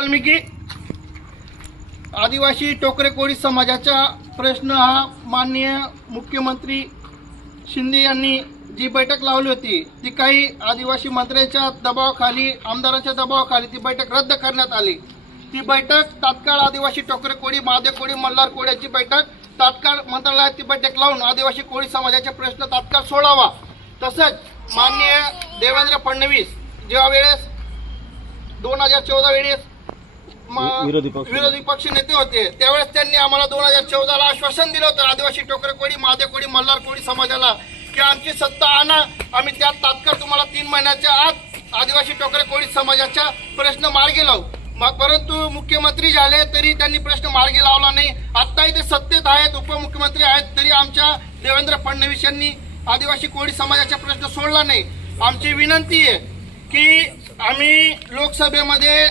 वाल्मिकी आदिवासी टोकरे कोळी समाजाचा प्रश्न हा माननीय मुख्यमंत्री शिंदे यांनी जी बैठक लावली होती ती काही आदिवासी मंत्र्यांच्या दबावाखाली आमदारांच्या दबावाखाली ती बैठक रद्द करण्यात आली. ती बैठक तात्काळ आदिवासी टोकरे कोळी महादेव कोळी मल्हार कोळ्याची बैठक तात्काळ मंत्रालयात ती बैठक लावून आदिवासी कोळी समाजाचे प्रश्न तात्काळ सोडावा. तसंच माननीय देवेंद्र फडणवीस जेव्हा वेळेस दोन हजार चौदा वेळेस विरोधी पक्ष. विरोधी पक्ष नेते होते. त्यावेळेस त्यांनी आम्हाला दोन हजार चौदाला आश्वासन दिलं होतं. आदिवासी टोकरे कोळी महादेव कोळी मल्हार कोळी समाजाला की आमची सत्ता आणा. आम्ही त्यात तात्काळ तुम्हाला तीन महिन्याच्या आत आदिवासी टोकरे कोळी समाजाचा प्रश्न मार्गी लावू. मग परंतु मुख्यमंत्री झाले तरी त्यांनी प्रश्न मार्गी लावला नाही. आत्ताही ते सत्तेत आहेत उपमुख्यमंत्री आहेत तरी आमच्या देवेंद्र फडणवीस यांनी आदिवासी कोळी समाजाचा प्रश्न सोडला नाही. आमची विनंती आहे की आम्ही लोकसभेमध्ये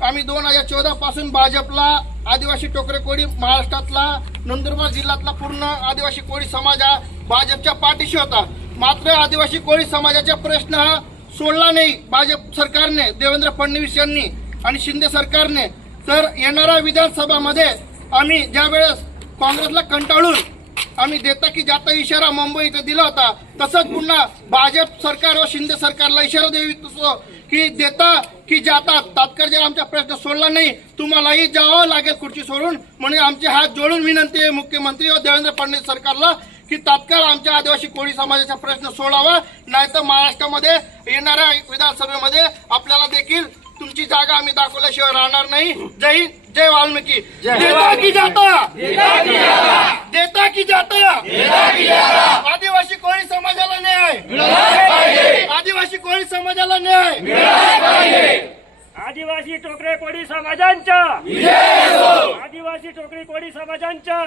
आम्ही दोन हजार चौदा पासून भाजपला आदिवासी टोकरे कोळी महाराष्ट्रातला नंदुरबार जिल्ह्यातला पूर्ण आदिवासी कोळी समाज हा भाजपच्या पाठीशी होता. मात्र आदिवासी कोळी समाजाचा प्रश्न हा सोडला नाही भाजप सरकारने देवेंद्र फडणवीस यांनी आणि शिंदे सरकारने. तर येणाऱ्या विधानसभामध्ये आम्ही ज्या वेळेस काँग्रेसला कंटाळून आम्ही देता की जाता इशारा मुंबई इथे दिला होता तसंच पुन्हा भाजप सरकार व शिंदे सरकारला इशारा देऊ इच्छितो की देता की जाता तात्काळ जर आमचा प्रश्न सोडला नाही तुम्हालाही जावं लागेल खुर्ची सोडून. म्हणून आमचे हात जोडून विनंती आहे मुख्यमंत्री व देवेंद्र फडणवीस सरकारला की तात्काळ आमच्या आदिवासी कोळी समाजाचा प्रश्न सोडावा. नाहीतर महाराष्ट्रामध्ये येणाऱ्या विधानसभेमध्ये आपल्याला देखील तुमची जागा आम्ही दाखवल्याशिवाय राहणार नाही. जय हिंद जय वाल्मिकी. देता की जाता. देता की जाता आदिवासी कोळी समाजाला न्याय आदिवासी कोळी समाजाला न्याय. आदिवासी टोकरे कोळी समाजांच्या. आदिवासी टोकरी कोळी समाजांच्या.